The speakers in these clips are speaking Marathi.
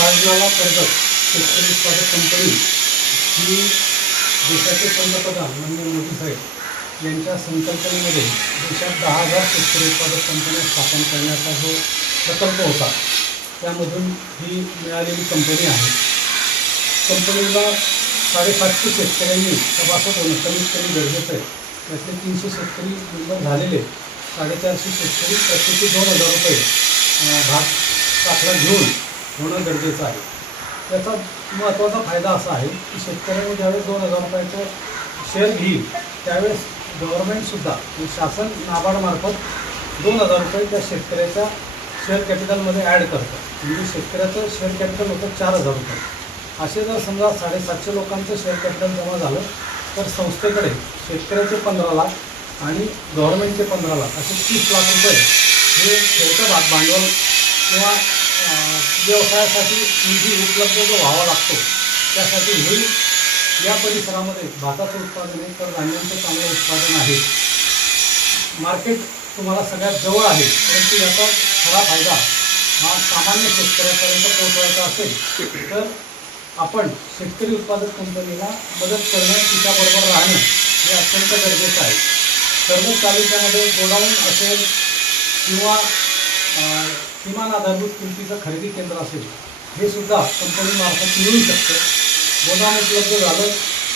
राजनाला कर्जत शेतकरी उत्पादक कंपनी ही देशाचे पंतप्रधान नरेंद्र मोदी साहेब यांच्या संकल्पनेमध्ये देशात दहा हजार शेतकरी उत्पादक कंपन्या स्थापन करण्याचा जो प्रकल्प होता त्यामधून ही मिळालेली कंपनी आहे. कंपनीला साडेसातशे शेतकऱ्यांनी सभासद होणं कमीत कमी गरजेचं आहे. त्यातले तीनशे शेतकरी मेंबर झालेले साडेचारशे शेतकरी प्रत्येकी दोन हजार रुपये भाग दाखला घेऊन होणं गरजेचं आहे. त्याचा महत्त्वाचा फायदा असा आहे की शेतकऱ्यांनी ज्यावेळेस दोन हजार रुपयाचं शेअर घेईल त्यावेळेस गव्हर्नमेंटसुद्धा म्हणजे शासन नाबार्डमार्फत दोन हजार रुपये त्या शेतकऱ्याच्या शेअर कॅपिटलमध्ये ॲड करतं. म्हणजे शेतकऱ्याचं शेअर कॅपिटल होतं चार हजार रुपये. असे जर समजा साडेसातशे लोकांचं शेअर कॅपिटल जमा झालं तर संस्थेकडे शेतकऱ्याचे पंधरा लाख आणि गव्हर्नमेंटचे पंधरा लाख असे तीस लाख रुपये हे खेळतं भाग भांडवल किंवा व्यवसायासाठी निधी उपलब्ध जो व्हावा लागतो त्यासाठी होईल या परिसरामध्ये भाताचं उत्पादन आहे तर धान्यांचं चांगलं उत्पादन आहे. मार्केट तुम्हाला सगळ्यात जवळ आहे परंतु याचा खरा फायदा हा सामान्य शेतकऱ्यापर्यंत पोहोचवायचा असेल तर आपण शेतकरी उत्पादक कंपनीला मदत करणं तिच्याबरोबर राहणं हे अत्यंत गरजेचं आहे. कर्जत तालुक्यामध्ये गोडाऊन असेल किंवा किमान आधारभूत किमतीचं खरेदी केंद्र असेल हे सुद्धा कंपनीमार्फत मिळू शकतं. गोदाम उपलब्ध झालं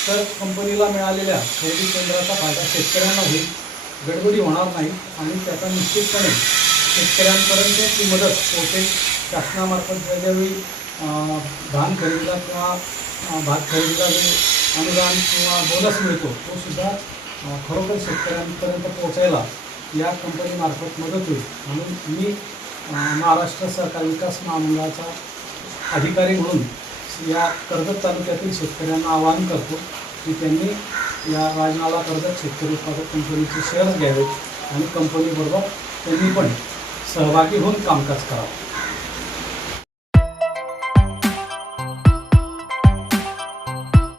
तर कंपनीला मिळालेल्या खरेदी केंद्राचा फायदा शेतकऱ्यांना होईल. गडबडी होणार नाही आणि त्याचा निश्चितपणे शेतकऱ्यांपर्यंत ती मदत पोहोचेल शासनामार्फत ज्यावेळी धान खरेदीला किंवा भात खरेदीला जे अनुदान किंवा बोनस मिळतो तो सुद्धा खरोखर शेतकऱ्यांपर्यंत पोहोचायला या कंपनीमार्फत मदत होईल. म्हणून मी महाराष्ट्र सहकार विकास महामंडळाचा अधिकारी म्हणून या कर्जत तालुक्यातील शेतकऱ्यांना आवाहन करतो की त्यांनी या राजनाला कर्जत शेतकरी उत्पादक कंपनीचे शेअर्स घ्यावेत आणि कंपनीबरोबर त्यांनी पण सहभागी होऊन कामकाज करावं.